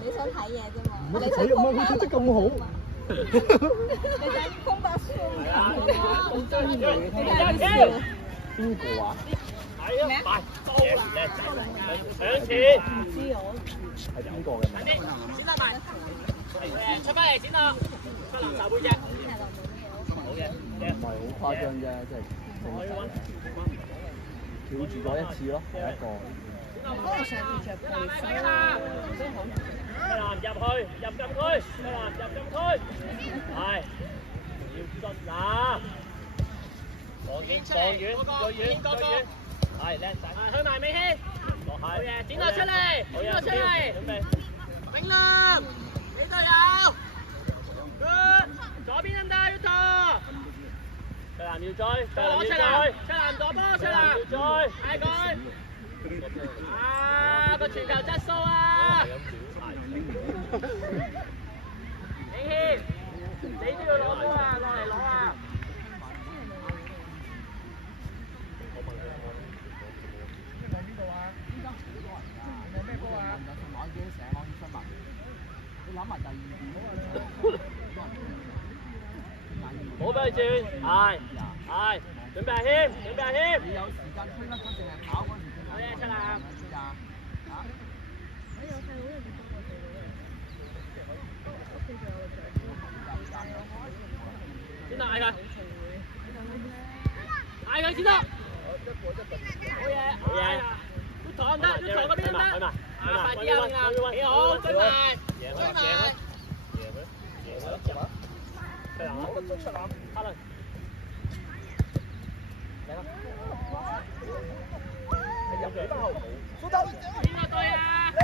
你想睇嘢啫嘛？你睇乜？佢出得咁好。你想空白書咁中意你睇下啲笑。邊個啊？咩啊？搶錢。唔知我。係邊個嘅名？剪得埋。出翻嚟剪啦。個籃球背脊。好嘅。唔係好誇張啫，即係跳住咗一次咯，第一個。可能上次着背心。個籃入去，入禁區。個籃入禁區。係。要進籃。放遠，放遠，最遠，最遠。係叻仔。去埋尾軒。好嘢，剪落出嚟，剪落出嚟。準備。炳亮，你隊友。Good， 左邊得唔得？要做。卓南要追，卓南要追，卓南左波，卓南要追，嗌佢。啊，個傳球質素啊！炳軒，你都要攞波啊，落嚟攞啊！冇俾佢轉，係，準備阿謙，準備阿謙。你有時間推得佢，淨係跑嗰時先。好嘢，出啦！先得嗌佢，嗌佢先得。好嘢，好嘢。要坐唔得，要坐嗰邊得唔得？快啲啊！幾好，追埋，追埋。出籃啊！出籃，阿倫，嚟啦！入嚟包，蘇德，邊個隊啊？過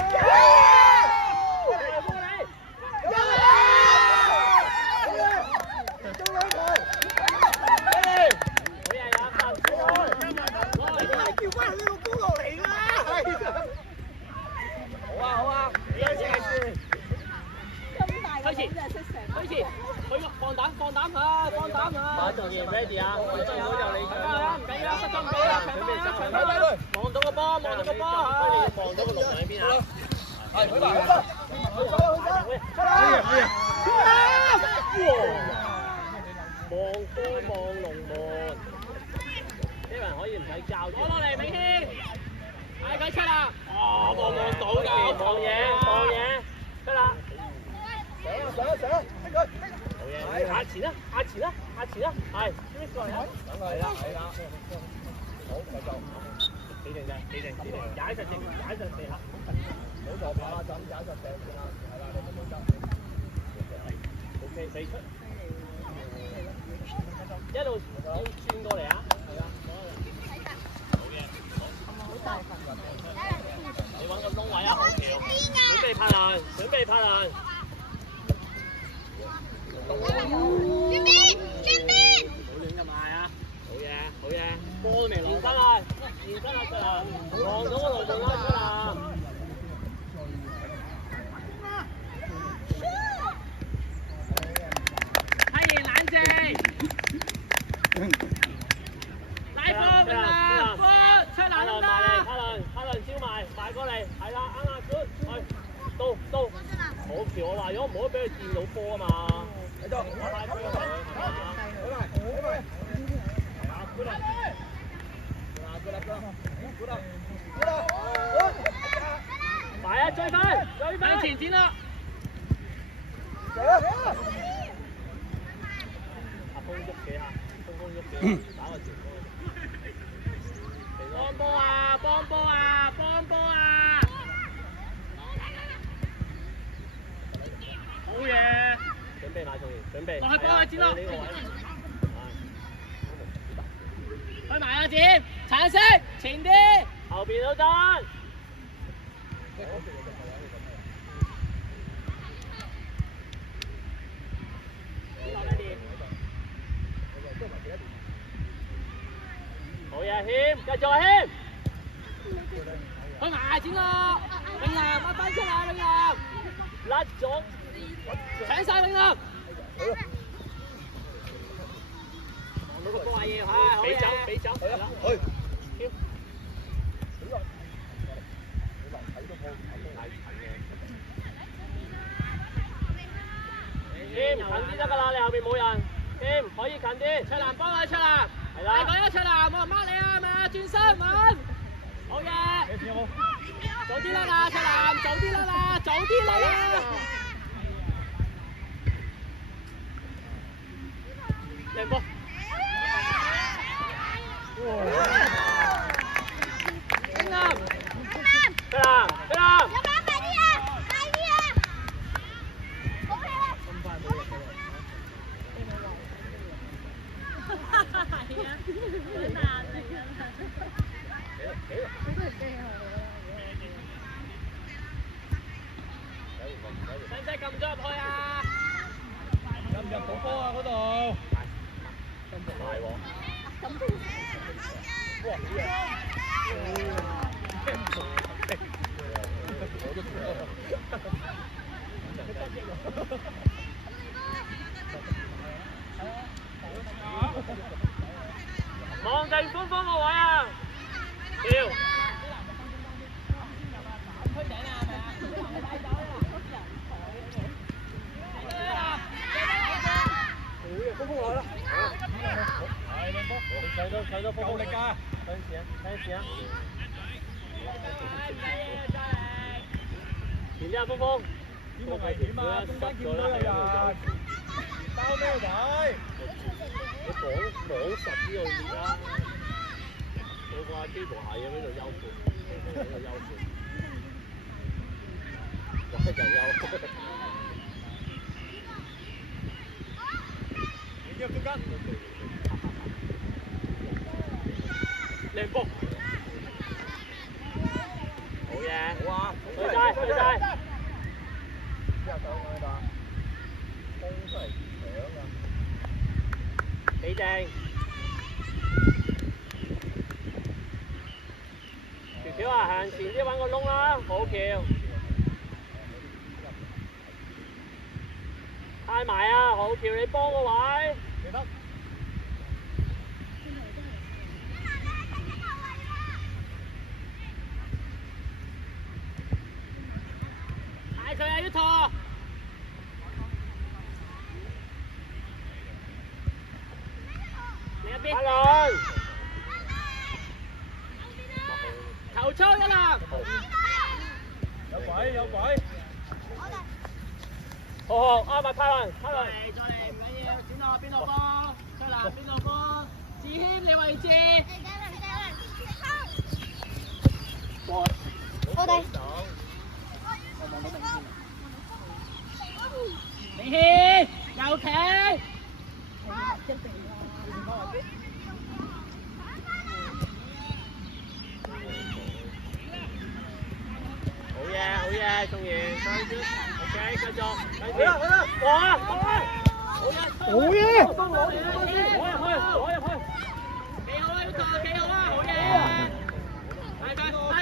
嚟，過嚟！中兩球！好嘢，有分！你調翻去呢個高落嚟啦！好啊，好啊，你有錢。咁大個真係識成。推前，放膽啊！放膽啊！馬仲賢 ready 啊！我最好就你搶啦，唔緊要啦，失咗唔緊要，搶翻！望到個波，望到個波，望到個龍喺邊啊！係，去吧，望波望龍門，啲人可以唔使教。攞落嚟，明軒，嗌佢出啦！哦，望到㗎，望嘢，出啦！上，逼佢！好嘢，壓前啦，係，過嚟啊！係啦，好，繼續，企定，踩實地下，唔好坐跑啦，就咁踩實地先啦，係啦，你冇得。OK， 四出，一路轉過嚟啊！係啊，好嘢，好大份㗎，你揾個窿位啊，好橋，準備拍輪。轉邊！好亂㗎嘛係啊！好嘢！波都未攞。延伸啦，出啦！望到個龍門啦，出啦！閪爺冷靜！拉波啦！出籃得唔得？拍輪招埋過嚟，係啦，啱啦 ，good， 去，到，好橋，我話咗唔好俾佢掂到波啊嘛！喺度，快啊！追翻！向前剪啦！阿峰喐幾下，打個轉波。幫波啊！好嘢！準備馬仲賢，準備。落去幫佢剪咯。去埋啊剪，橙色，前啲，後邊都得。好嘢，謙，繼續啊謙。去埋剪咯，永南，我翻出嚟啊永南，甩咗。搶晒永樂，望到個波嘢，俾走，係啦，去，添近啲得㗎啦，你後邊冇人，添可以近啲。卓南幫下卓南，係啦。你講一卓南，冇人 mark 你啊，係咪啊？轉身穩，好嘢。早啲啦啦，卓南，早啲啦啦，早啲啦啦。靚波。英南，卓南，卓南。使唔使撳咗入去啊？入唔入到波啊？嗰度跟住大喎。哇！望定風個位啊！跳！推頂啊！係咪啊？風風來啦！係靚波，睇到夠力㗎！睇時啊！點呀，風風？邊個危險啊？中間見到有人，包咩位？你講實呢度熱啦！我個阿基婆係喺度休盤，喺度休盤，就休。你入中間，靚波，好嘢！好啊，對晒，對晒。之後走嗰度，攻出嚟搶啊！企定，條橋啊，行前啲揾個窿啦，好橋。挨埋啊，好橋你幫個位。記得。嗌佢啊，要拖。阿倫，頭抽一粒，有鬼有鬼，好啱咪派倫，再嚟唔緊要，轉落邊度波，卓南邊度波，志謙你位置，我哋，明謙右企。好嘢，宋賢，OK，繼續，好啦，哇，好嘢，攞入去，幾好啊，要做幾好啊，好嘢，快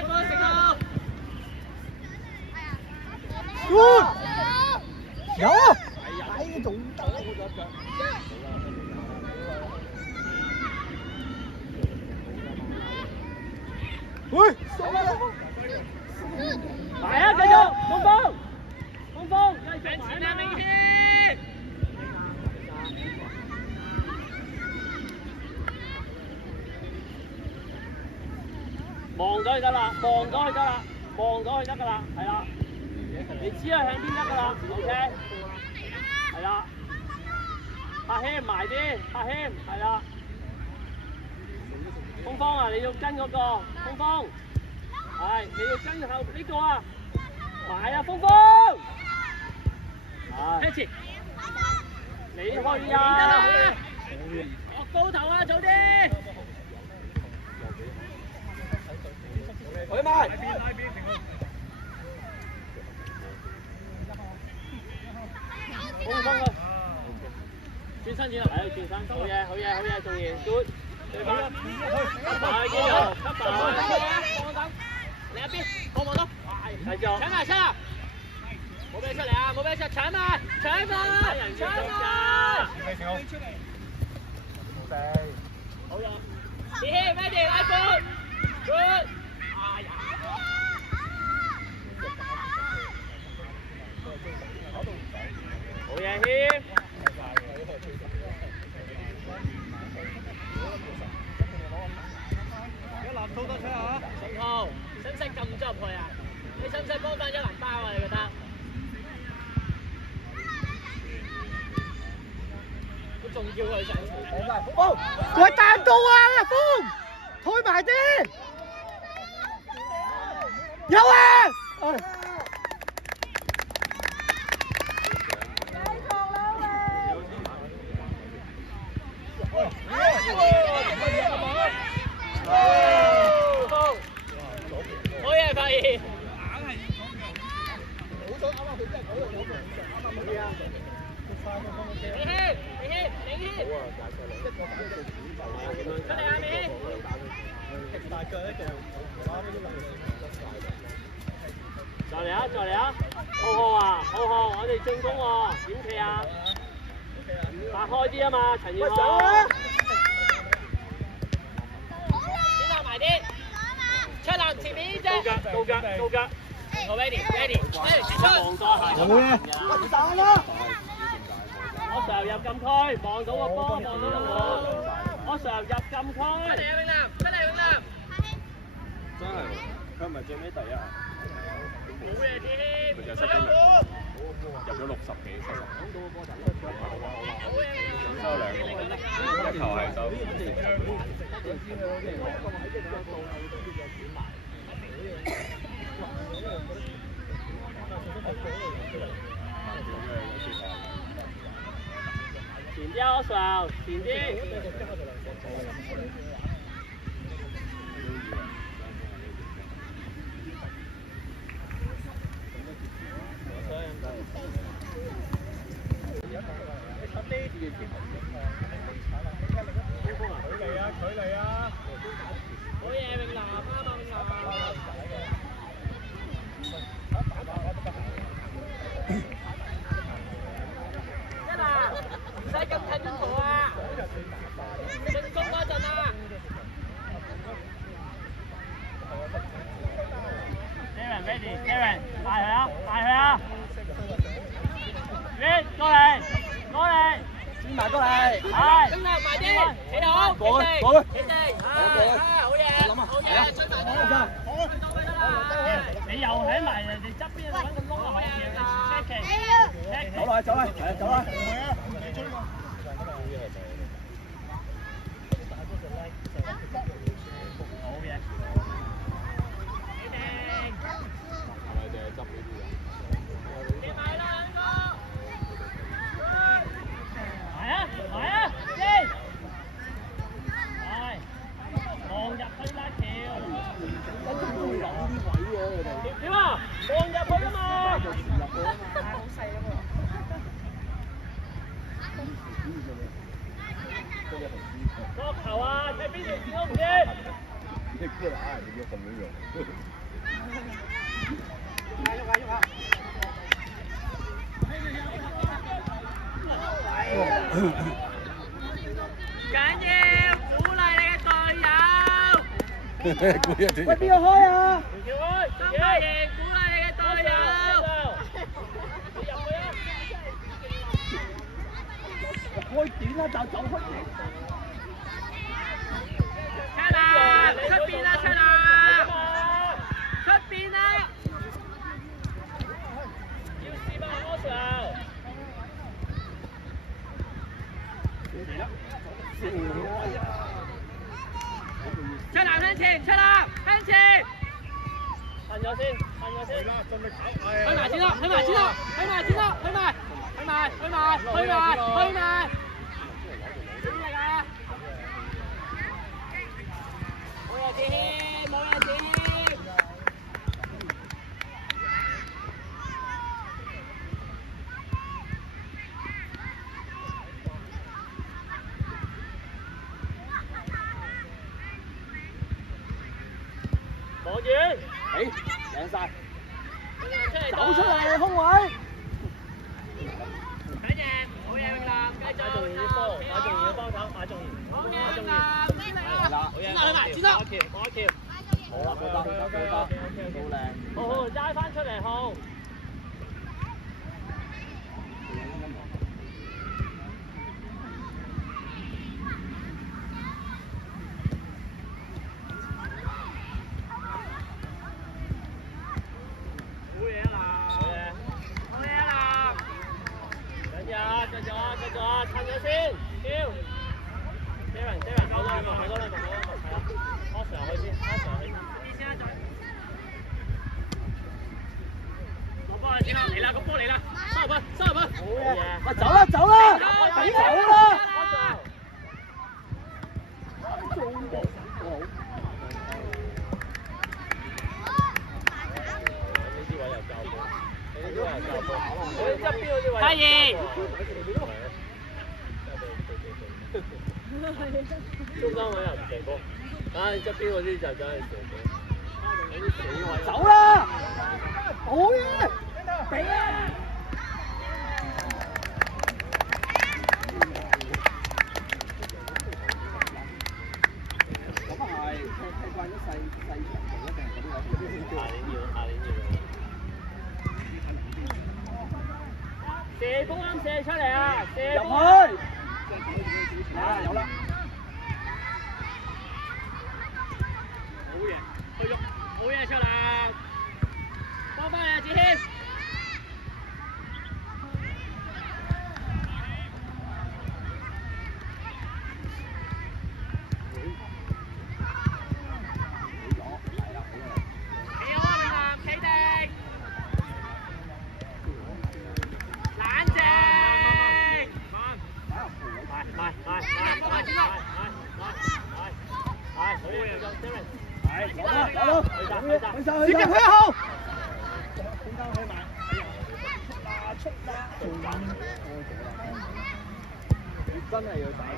過成功，有啊，哎呀，仲得好咗腳。喂，嚟啊！繼續，風風，向前啊，明軒！望咗佢得啦，係啦，你知佢向邊得㗎啦 ，OK， 係啦，阿謙埋啲，阿謙係啦。風風啊，你要跟嗰個風風，係你要跟後呢個啊，埋啊風風，係，你去啊，落高頭啊，早啲，去埋，風風啊，轉身，係轉身，好嘢，仲贏 good。對吧？吸埋，你一邊，我望到，繼續，搶啊！冇俾出嚟啊！搶埋！好嘢！志謙 ，ready， 拉波 ，good， 好嘢謙。信號，使唔使撳咗入去啊？你使唔使幫翻一籃包啊？你覺得？都仲叫佢上場。喂，彈到啊，風，推埋啲，有啊！好嘢發現。再嚟啊！再嚟啊！浩浩啊！浩浩，我哋進攻喎，點企啊？發開啲啊嘛，陳耀浩。先落埋啲，出籃前面呢隻。高腳，高腳。好 ready，出。望多下。有冇嘢？打啦！我上入禁區，望到個波，望到個門。我上入禁區。出嚟啊，永南！出嚟，永南！真係，佢係咪最尾第一啊？冇嘢添。佢就失咗兩，入咗60幾70。收兩個，一球係收。前啲啊，上前啲。好嘢，永南，啱啊，永南。一南，唔使咁近中途啊！進攻嗰陣啊！ Karen，帶佢啊，帶佢啊！月過嚟，過嚟，轉埋過嚟，係。永南埋啲，企好，過去，企地，好嘢，好嘢，追埋佢啦！你又喺埋人哋側邊揾個窿啊！走啦，走啦，走啦！好嘢。望入去啦條，點啊？望入去啊嘛！好細啊嘛！角球啊！睇邊條線都唔知。你過嚟啊！你要咁樣樣。喐下。緊要鼓勵你嘅隊友。喂，邊個開啊？條開，張大贏鼓勵你嘅隊友。開短啦，就走開短。出啦！出邊啦！出啦！出邊啦！要試下我上。出籃向前，出籃向前。褪咗先，褪咗先。去埋先啦，去埋先啦，去埋先啦，去埋，去埋，去埋，去埋，去埋。點嚟啊？冇嘢添，冇嘢添。望住，贏晒，走出嚟空位。緊贏，好嘢永南，繼續。馬仲賢啲波，馬仲賢嘅幫手，馬仲賢，好嘢馬仲永南，賢。邊嚟啊？好嘢，去埋，先啦。過一橋，過一橋。好啊，冇得，冇得，好靚。好，齋翻出嚟，好。啊，繼續啊，繼續啊，趁咗先，跳。Darren，好多兩步，係啦，拖上去先，我幫你先啦，嚟啦，個波嚟啦，收入去，好嘢，喂，走啦，俾走啦！太熱。中間位又唔射波，唉，側邊嗰啲就真係射波。有啲死位。走啦！好嘢！俾啊！咁啊係，睇慣咗細場一定係咁樣。下年要。射波啱射出嚟啊！射波。入去。啊，有啦。好嘢出嚟，幫翻你啊，子軒。企好啊，永南，企定，冷靜。接入去後，真係要打啦！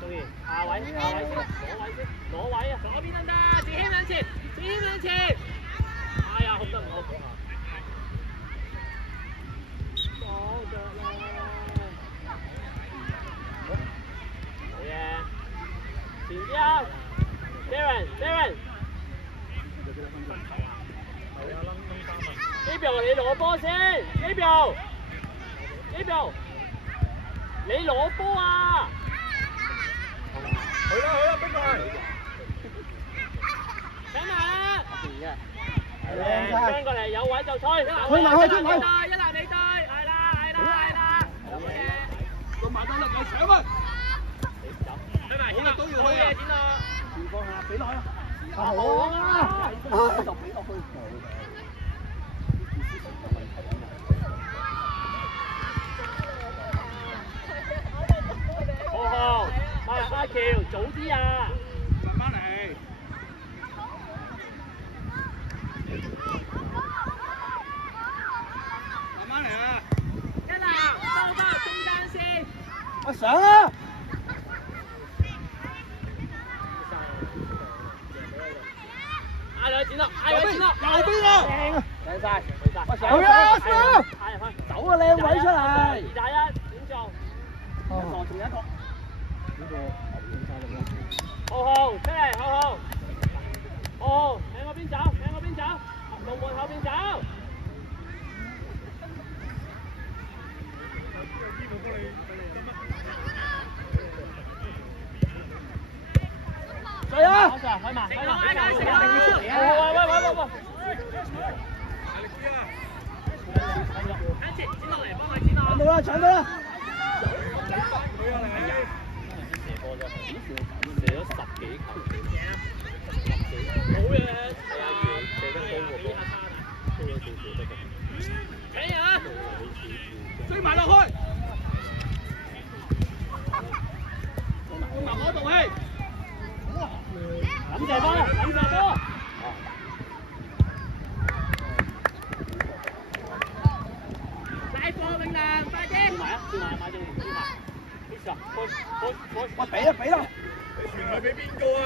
中意下位先，攞位啊！左邊得唔得？子軒向前，哎呀，好得唔好？講着啦，好嘢！前啲啊 ，Darren， Gabriel 你攞波先 ，Gabriel， 你攞波啊！去啦，邊個係？請埋啦！靚過嚟有位就吹，推埋去，一籃你對，係啦，好嘢！個馬多力係搶啊！推埋都要去啊！前方下俾落啊！好啊！就俾落去。好，阿喬早啲啊！慢慢嚟。慢慢嚟啊！一籃收翻中間先。我上啊！嗌佢剪咯，右邊啊！上晒，好啊！走個靚位出嚟。2打1，點做？仲有一個。浩出嚟，浩，向嗰邊走，龍門後邊走。嚟啊！開埋，喂！剪落嚟，幫佢剪落。搶到啦！射波啫，射咗10幾球，好嘢！係啊，射得高喎，高咗少少得㗎。睇啊！追埋落去，臨我道氣。諗射波，拉波永亮，快啲！埋啊，買中唔知埋。喂，俾啦！你傳係俾邊個啊？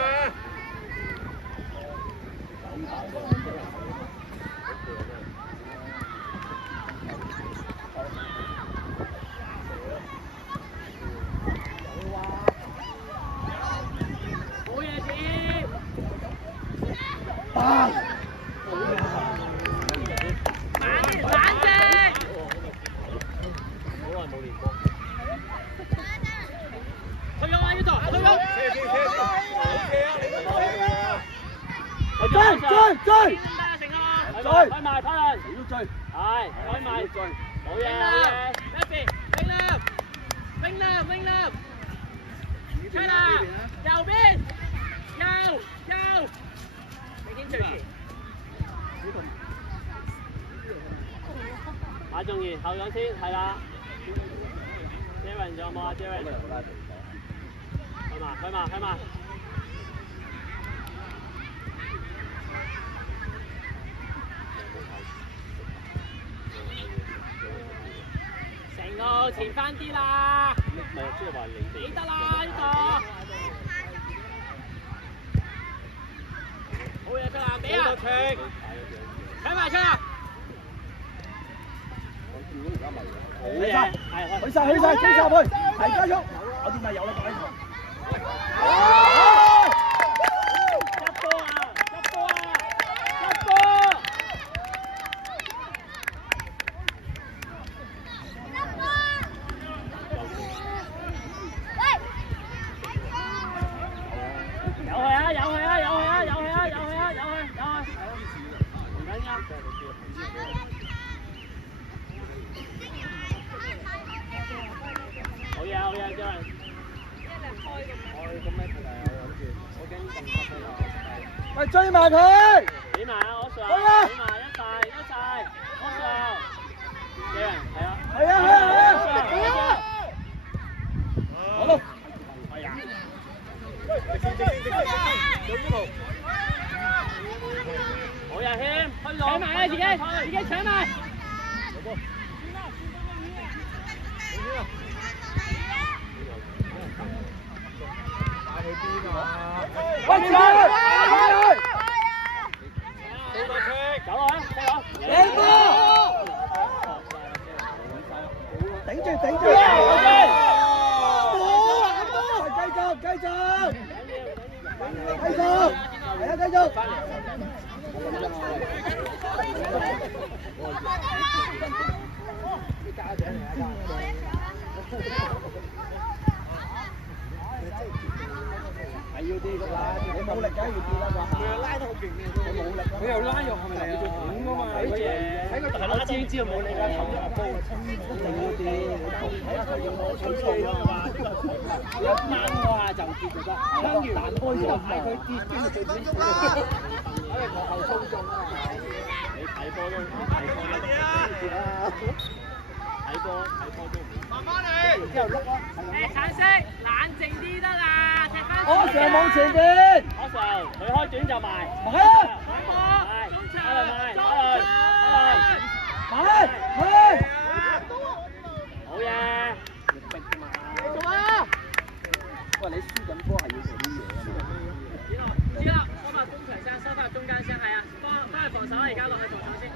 好嘢先！啊！冷靜！好耐冇練波。退咗啊！呢度，退咗。追！成啊！追，係開埋，追，冇嘢冇嘢。Messi，冰涼，出啦，右邊，右，明顯最前。馬仲賢後兩先，係啦。Jaren 仲有冇啊 ？Jaren，去埋。成路前翻啲啦！唔係即係話你哋。你得啦呢個。好嘢，出籃俾啊！搶埋出啊！好嘢，係去晒，追晒入去，係加速，我哋咪有啦，講呢個。喂，追埋佢！起埋啊！我上，起埋一齊，我上。Jaren，係啊。係啊！好咯。係啊。好嘢，謙，搶埋啊！自己搶埋。喂，住佢！走啊！贏波！頂住！繼續！係啊，繼續！係要啲㗎啦，你冇力梗係要啲啦啩。佢又拉得好勁嘅，佢冇力。佢又拉又係咪又要點㗎嘛？睇佢係啦，知道冇力啦，冚咗個波。一定要啲，睇下佢要攞水數啊嘛。一掹嗰下就跌就得，掹完彈開就嗌佢跌，跟住最尾。因為幕後操縱啊！你睇波都慢慢嚟。之後碌咯。橙色，冷靜啲得啦，踢翻。我上網前邊。我上，佢開短就埋。係啊！埋！好嘢！做啊！喂，你輸緊波係要做啲嘢啊嘛。知啦，幫埋中場先，收翻中間先，係啊，幫佢防守，而家落去防守先，係。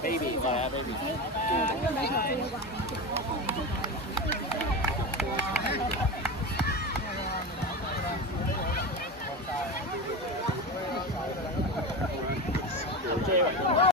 baby，係啊 baby。